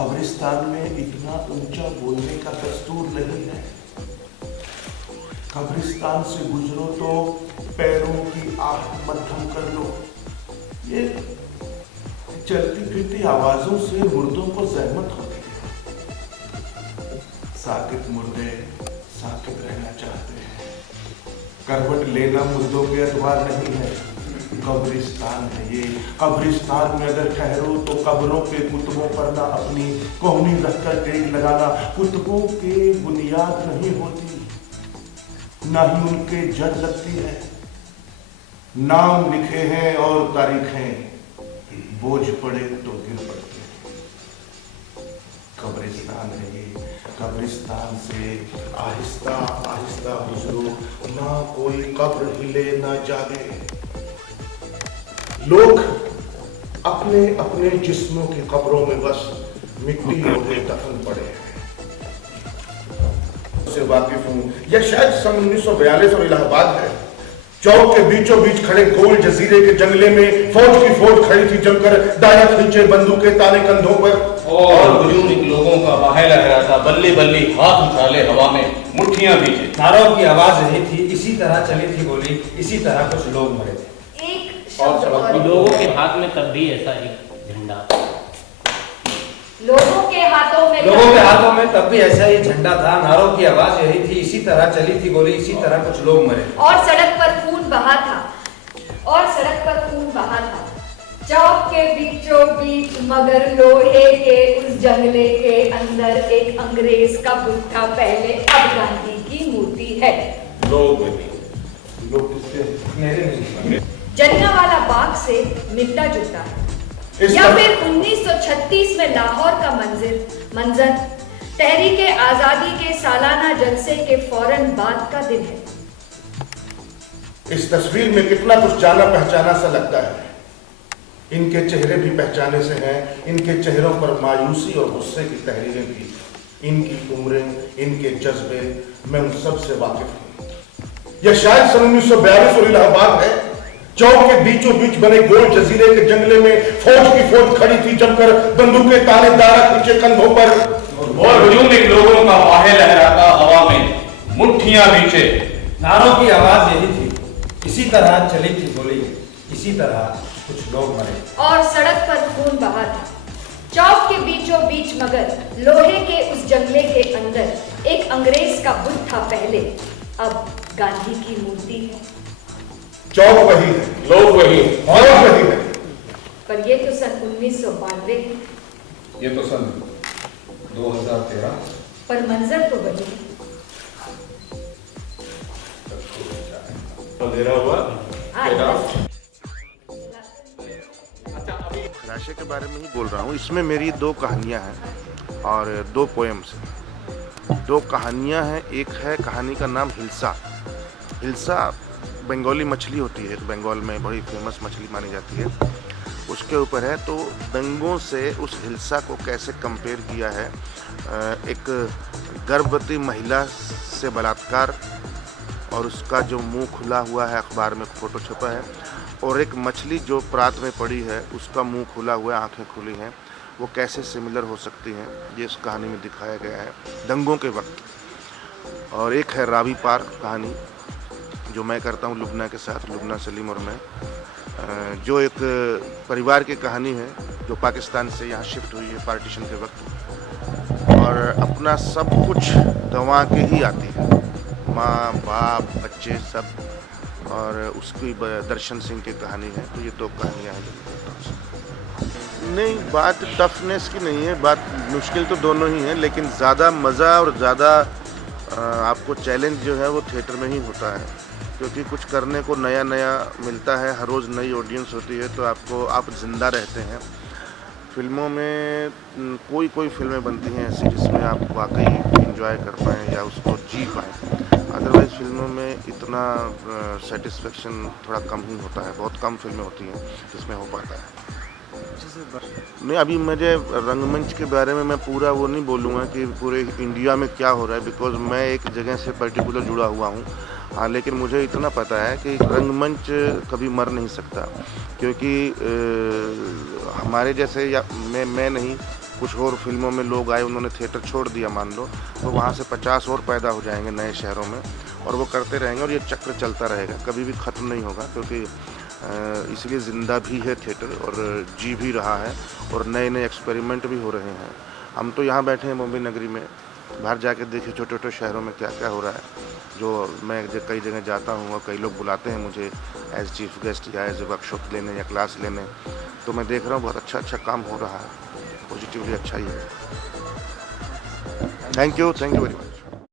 कब्रिस्तान में इतना ऊंचा बोलने का दस्तूर नहीं है। कब्रिस्तान से गुजरो तो पैरों की आहट मध्यम कर लो। ये चलती फिरती आवाजों से मुर्दों को जहमत होती है। साकित मुर्दे साकित रहना चाहते हैं। करवट लेना मुर्दों के अखबार नहीं है, कब्रिस्तान है ये। कब्रिस्तान में अगर ठहरो तो कब्रों के कुतुबों पर ना अपनी कोहनी रखकर टेक लगाना। कुतुबों के बुनियाद नहीं होती, ना ही उनके जड़ लगती है। नाम लिखे हैं और तारीखें, बोझ पड़े तो गिर पड़ते हैं। कब्रिस्तान है ये। कब्रिस्तान से आहिस्ता आहिस्ता गुजरो, ना कोई कब्र हिले ना जागे। लोग अपने अपने जिस्मों की कब्रों में बस मिट्टी ओढ़े दफन पड़े हैं। से वाकिफ हूं, यह शायद सन 1942 और इलाहाबाद है। चौक के बीचों बीच खड़े गोल जजीरे के जंगले में फौज की फौज खड़ी थी जमकर, दाया खींचे बंदूकें ताने कंधों पर, और बुजुर्ग लोगों का बाहे लहराता, बल्ली बल्ली हाथ उछाले हवा में, मुट्ठियां भीजे। नारों की आवाज रही थी, इसी तरह चली थी गोली, इसी तरह कुछ लोग मरे थे। और लोगों के हाथ में तब भी ऐसा एक झंडा, लोगों के हाथों में तब भी ऐसा ही झंडा था। नारों की आवाज यही थी, इसी तरह चली थी गोली, इसी तरह कुछ लोग मरे। और सड़क पर खून बहा था, चौक के बीचों बीच, मगर लोहे के उस जंगले के अंदर एक अंग्रेज का बुट्ठा पहले, अब गांधी की मूर्ति है। लोग किसके? मेरे नहीं। जलियांवाला बाग से मिलता जुलता है, या फिर 1936 में लाहौर का मंजर तहरीके आजादी के सालाना जलसे के फौरन बाद का दिन है। इस तस्वीर में कितना कुछ जाना पहचाना सा लगता है। इनके चेहरे भी पहचाने से हैं। इनके चेहरों पर मायूसी और गुस्से की तहरीरें भी, इनकी उम्रें, इनके जज्बे, मैं उन सब से वाकिफ हूं। यह शायद सन 1942 और इलाहाबाद है। चौक के बीचों बीच बने गोल जजीरे के जंगले में फौज की फौज खड़ी थी जमकर, बंदूकें ताने दारा खींचे कंधों पर, और बुजुर्ग लोगों का बाहे लहराता हवा में, मुट्ठियां भीजे। नारों की आवाज यही थी, इसी तरह चली थी गोली, इसी तरह कुछ लोग मरे। और सड़क पर खून बहा था, चौक के बीचों बीच, मगर लोहे के उस जंगले के अंदर एक अंग्रेज का बुत था पहले, अब गांधी की मूर्ति है। चौक वही है, लोग वही है, फौज वही है। पर ये तो सन 1992 है। ये तो सन 2013। पर मंजर तो वही है। अंधेरा हुआ। खलाशे के बारे में ही बोल रहा हूँ। इसमें मेरी दो कहानियाँ हैं और दो पोएम्स हैं। दो कहानियाँ हैं, एक है कहानी का नाम हिल्सा। हिल्सा बंगाली मछली होती है, बंगाल में बड़ी फेमस मछली मानी जाती है, उसके ऊपर है। तो दंगों से उस हिल्सा को कैसे कंपेयर किया है, एक गर्भवती महिला से बलात्कार, और उसका जो मुंह खुला हुआ है, अखबार में फोटो छपा है, और एक मछली जो प्रात में पड़ी है, उसका मुंह खुला हुआ है, आंखें खुली हैं, वो कैसे सिमिलर हो सकती हैं, ये इस कहानी में दिखाया गया है दंगों के वक्त। और एक है रावी पार कहानी, जो मैं करता हूँ लुबना के साथ, लुबना सलीम और मैं, जो एक परिवार की कहानी है जो पाकिस्तान से यहाँ शिफ्ट हुई है पार्टीशन के वक्त, और अपना सब कुछ गंवा के ही आती है, माँ बाप बच्चे सब, और उसकी दर्शन सिंह की कहानी है। तो ये दो कहानियाँ हैं जो मैं करता हूँ। नहीं, बात टफनेस की नहीं है, बात मुश्किल तो दोनों ही हैं, लेकिन ज़्यादा मज़ा और ज़्यादा आपको चैलेंज जो है वो थिएटर में ही होता है, क्योंकि कुछ करने को नया नया मिलता है, हर रोज़ नई ऑडियंस होती है, तो आप जिंदा रहते हैं। फिल्मों में कोई फिल्में बनती हैं ऐसी जिसमें आप वाकई एंजॉय कर पाएँ या उसको जी पाएँ, अदरवाइज़ फिल्मों में इतना सेटिस्फेक्शन थोड़ा कम ही होता है। बहुत कम फिल्में होती हैं जिसमें हो पाता है। नहीं, अभी मुझे रंगमंच के बारे में मैं पूरा वो नहीं बोलूँगा कि पूरे इंडिया में क्या हो रहा है, बिकॉज मैं एक जगह से पर्टिकुलर जुड़ा हुआ हूँ। हाँ, लेकिन मुझे इतना पता है कि रंगमंच कभी मर नहीं सकता, क्योंकि हमारे जैसे, या मैं नहीं, कुछ और फिल्मों में लोग आए, उन्होंने थिएटर छोड़ दिया मान लो, तो वहाँ से 50 और पैदा हो जाएंगे नए शहरों में, और वो करते रहेंगे और ये चक्र चलता रहेगा, कभी भी ख़त्म नहीं होगा, क्योंकि इसलिए ज़िंदा भी है थिएटर और जी भी रहा है और नए नए एक्सपेरिमेंट भी हो रहे हैं। हम तो यहाँ बैठे हैं मुंबई नगरी में, बाहर जाके देखिए छोटे छोटे शहरों में क्या क्या हो रहा है। जो मैं कई जगह जाता हूँ और कई लोग बुलाते हैं मुझे एज चीफ गेस्ट या एज वर्कशॉप लेने या क्लास लेने, तो मैं देख रहा हूँ बहुत अच्छा काम हो रहा है, पॉजिटिवली अच्छा ही है। Thank you very much.